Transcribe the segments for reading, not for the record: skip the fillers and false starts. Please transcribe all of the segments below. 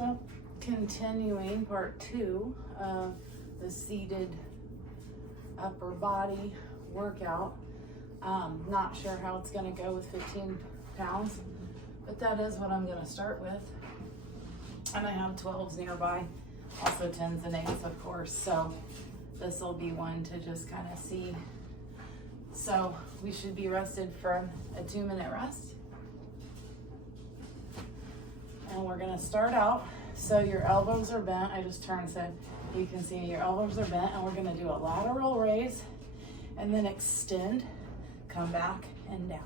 So continuing part 2 of the seated upper body workout. Not sure how it's going to go with 15 pounds, but that is what I'm going to start with. And I have 12s nearby, also 10s and 8s, of course. So this will be one to just kind of see. So we should be rested for a 2-minute rest. And we're going to start out. So your elbows are bent. I just turned so you can see your elbows are bent, and we're going to do a lateral raise and then extend, come back and down.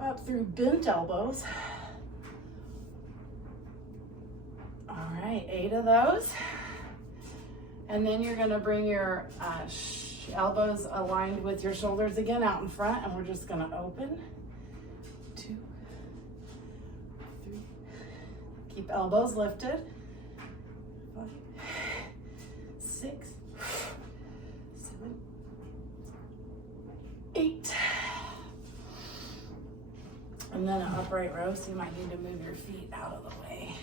Up through bent elbows. All right, 8 of those. And then you're gonna bring your elbows aligned with your shoulders again out in front, and we're just gonna open. 2, 3. Keep elbows lifted. 5, 6, 7, 8. And then an upright row, so you might need to move your feet out of the way.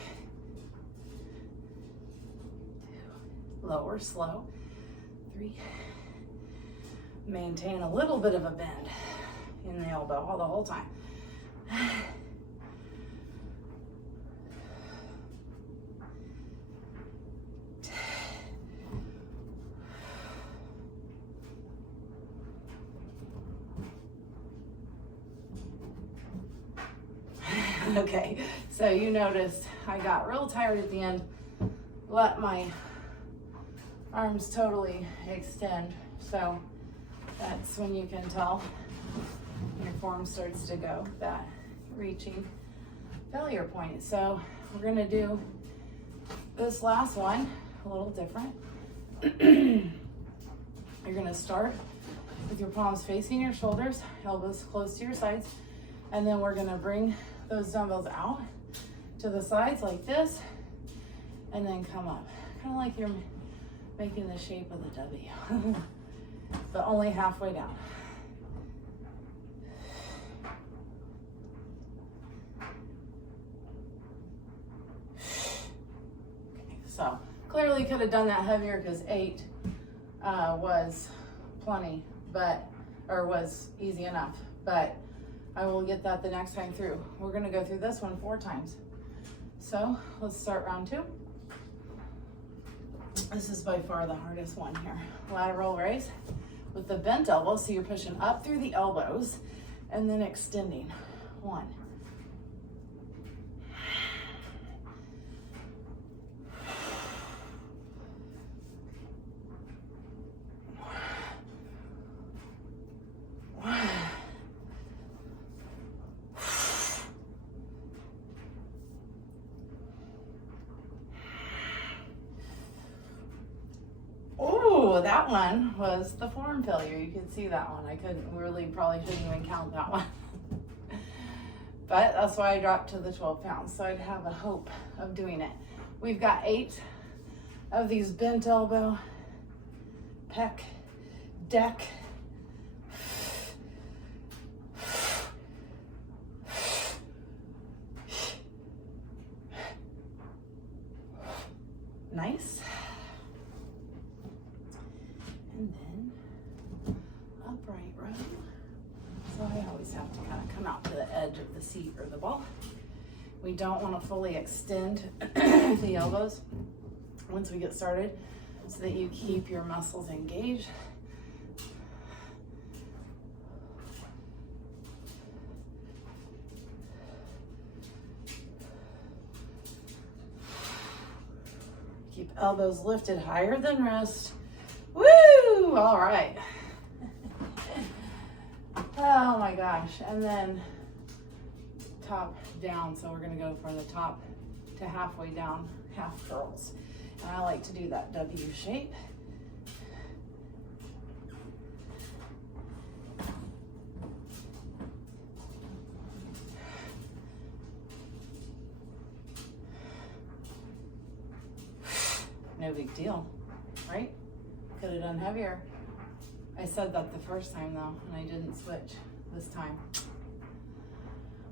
2, lower, slow. 3, maintain a little bit of a bend in the elbow all the whole time. Okay, so you noticed I got real tired at the end, let my arms totally extend. So that's when you can tell your form starts to go, that reaching failure point. So we're gonna do this last one a little different. You're gonna start with your palms facing your shoulders, elbows close to your sides, and then we're gonna bring those dumbbells out to the sides like this, and then come up. Kind of like you're making the shape of the W, but only halfway down. Okay, so clearly could have done that heavier because 8 was plenty, or was easy enough, but I will get that the next time through. We're gonna go through this one 4 times. So let's start round 2. This is by far the hardest one here. Lateral raise with the bent elbow, so you're pushing up through the elbows and then extending. 1. 1. Oh, that one was the form failure. You can see that one. I probably shouldn't even count that one. But that's why I dropped to the 12 pounds. So I'd have a hope of doing it. We've got 8 of these bent elbow, pec, deck. Nice. And then upright row. So I always have to kind of come out to the edge of the seat or the ball. We don't want to fully extend the elbows once we get started, so that you keep your muscles engaged. Keep elbows lifted higher than wrist. Woo! All right. Oh my gosh. And then top down. So we're going to go from the top to halfway down, half curls. And I like to do that W shape. no big deal, right? Could have done heavier. I said that the first time though, and I didn't switch this time.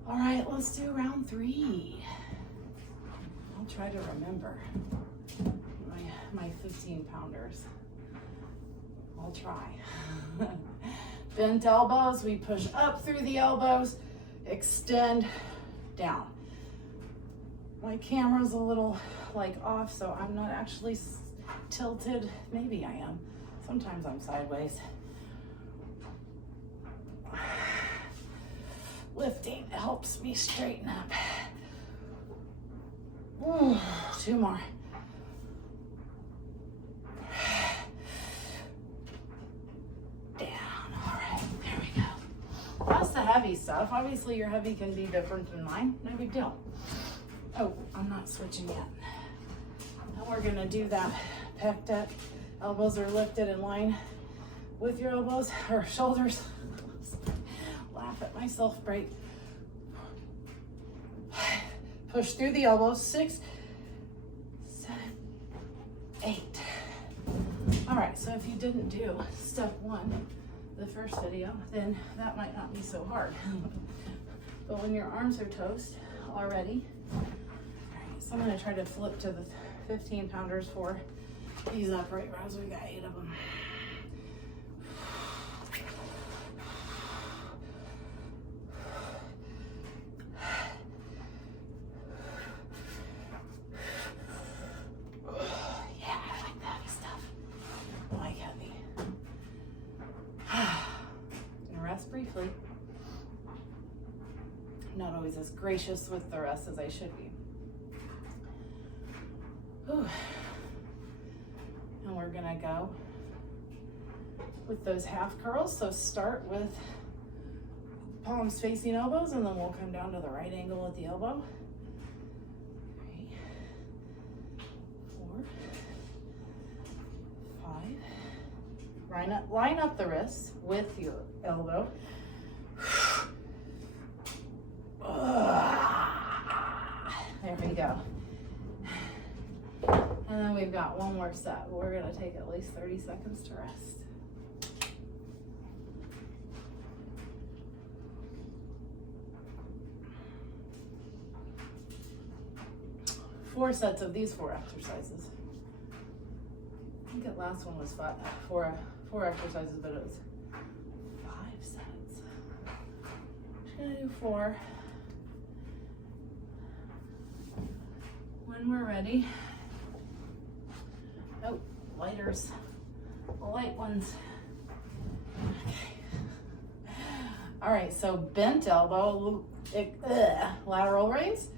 All right, let's do round 3. I'll try to remember my 15 pounders. I'll try. Bent elbows, we push up through the elbows, extend down. My camera's a little like off, so I'm not actually tilted. Maybe I am. Sometimes I'm sideways. Lifting helps me straighten up. Ooh, 2 more. Down. All right, there we go. That's the heavy stuff. Obviously, your heavy can be different than mine. No big deal. Oh, I'm not switching yet. Now we're gonna do that pec deck. Elbows are lifted in line with your elbows or shoulders. Laugh at myself, break. Push through the elbows. 6, 7, 8. All right, so if you didn't do step 1, the first video, then that might not be so hard. But when your arms are toast already, all right, so I'm gonna try to flip to the 15 pounders for these upright rows. We got 8 of them. Yeah, I like the heavy stuff. I like heavy. And rest briefly. I'm not always as gracious with the rest as I should be. Whew. And we're gonna go with those half curls. So start with palms facing elbows, and then we'll come down to the right angle at the elbow. 3, 4, 5. Line up the wrists with your elbow. There we go. And then we've got one more set. We're gonna take at least 30 seconds to rest. Four sets of these 4 exercises. I think the last one was 4 exercises, but it was 5 sets. Just gonna do 4. When we're ready. Oh, lighters, the light ones. Okay. All right, so bent elbow, lateral raise,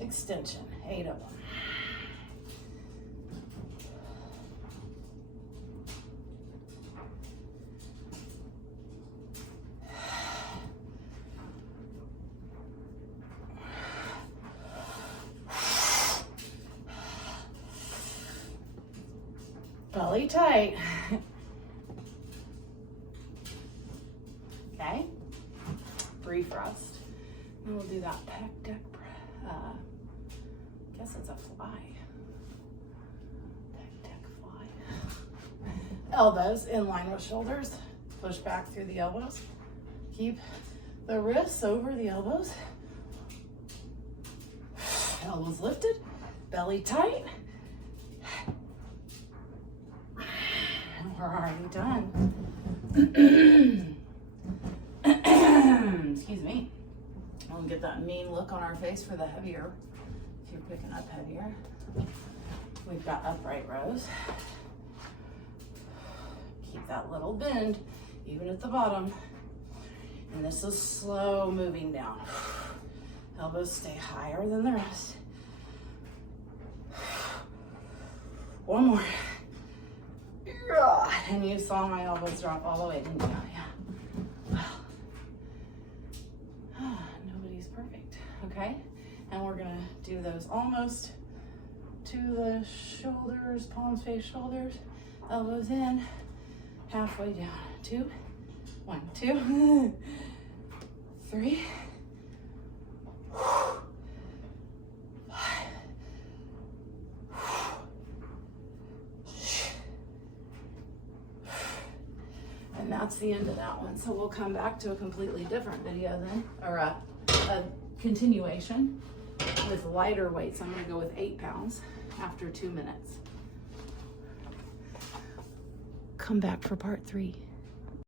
extension, 8 of them. Belly tight. Okay, brief rest. And we'll do that pec deck, I guess it's a fly. Pec deck fly. Elbows in line with shoulders. Push back through the elbows. Keep the wrists over the elbows. Elbows lifted, belly tight. We're already done. Excuse me. We'll get that mean look on our face for the heavier, if you're picking up heavier. We've got upright rows. Keep that little bend, even at the bottom. And this is slow moving down. Elbows stay higher than the rest. One more. And you saw my elbows drop all the way, didn't you? Yeah. Nobody's perfect, okay? And we're gonna do those almost to the shoulders, palms face shoulders, elbows in, halfway down. 2, 1, 2, 3, 5, And that's the end of that one. So we'll come back to a completely different video then, or a continuation with lighter weights. I'm gonna go with 8 pounds after 2 minutes. Come back for part 3.